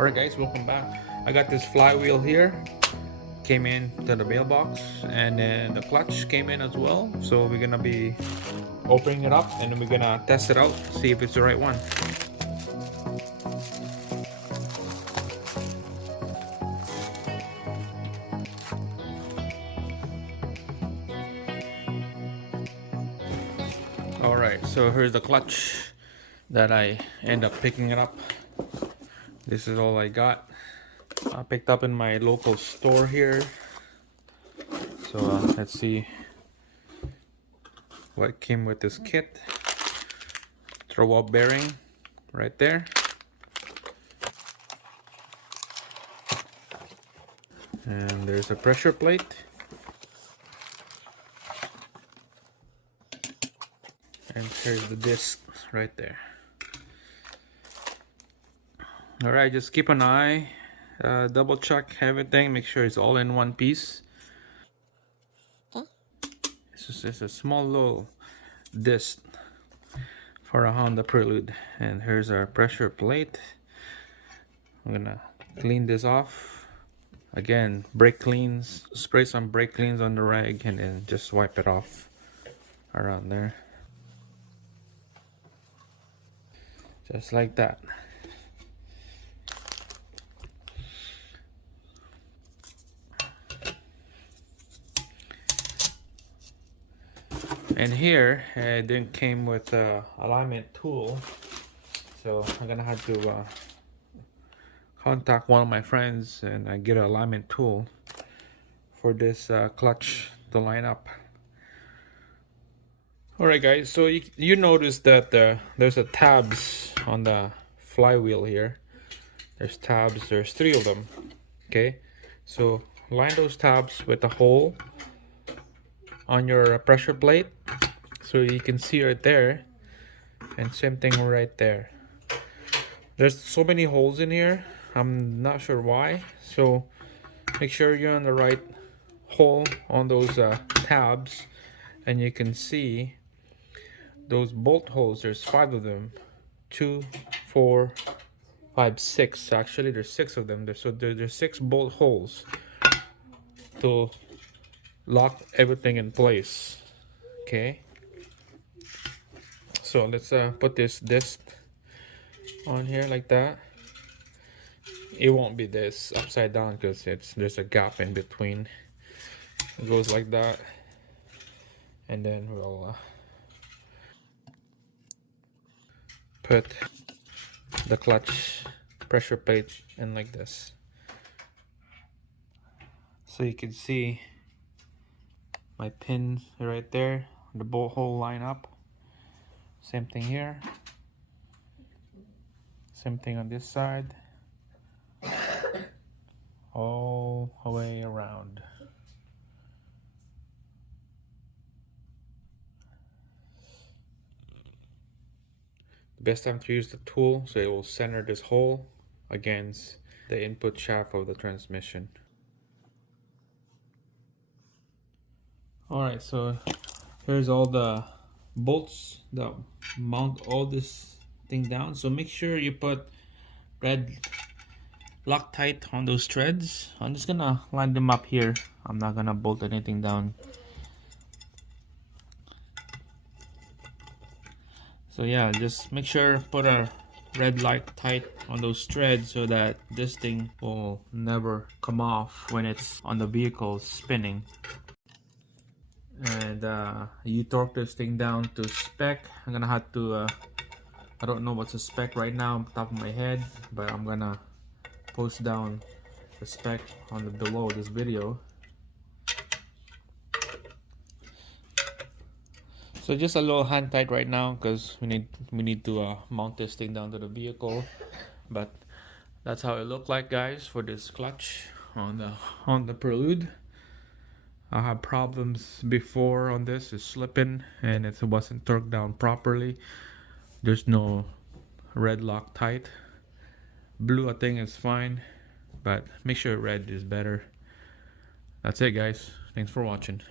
Alright guys, welcome back. I got this flywheel here, came in to the mailbox, and then the clutch came in as well. So we're gonna be opening it up and then we're gonna test it out, see if it's the right one. Alright, so here's the clutch that I end up picking it up. This is all I got. I picked up in my local store here. So let's see what came with this kit. Throw up bearing right there. And there's a pressure plate. And here's the disc right there. Alright, just keep an eye, double check everything, make sure it's all in one piece. It's just a small little disc for a Honda Prelude. And here's our pressure plate. I'm gonna clean this off. Again, brake cleans, spray some brake cleans on the rag and then just wipe it off around there. Just like that. And here it didn't came with a alignment tool, so I'm gonna have to contact one of my friends and get an alignment tool for this clutch to line up. Alright guys, so you notice that there's a tabs on the flywheel here. There's tabs, there's 3 of them. Okay, so line those tabs with a hole on your pressure plate, so you can see right there, and same thing right there. There's so many holes in here, I'm not sure why, so make sure you're on the right hole on those tabs, and you can see those bolt holes. There's 5 of them, 2, 4, 5, 6. Actually there's 6 of them. So there's 6 bolt holes to lock everything in place. Okay, so let's put this disc on here like that. It won't be this upside down because there's a gap in between. It goes like that, and then we'll put the clutch pressure plate in like this, so you can see my pins right there, the bolt hole line up. Same thing here, same thing on this side, all the way around. The best time to use the tool so it will center this hole against the input shaft of the transmission. Alright, so here's all the bolts that mount all this thing down. So make sure you put red Loctite on those threads. I'm just gonna line them up here. I'm not gonna bolt anything down. So yeah, just make sure put a red Loctite on those threads so that this thing will never come off when it's on the vehicle spinning. And you torque this thing down to spec. I'm gonna have to I don't know what's the spec right now on top of my head, but I'm gonna post down the spec on the below this video. So just a little hand tight right now because we need to mount this thing down to the vehicle. But that's how it looked like, guys, for this clutch on the Prelude. I had problems before on this, it's slipping and it wasn't torqued down properly. There's no red Loctite. Blue I think is fine, but make sure red is better. That's it guys, thanks for watching.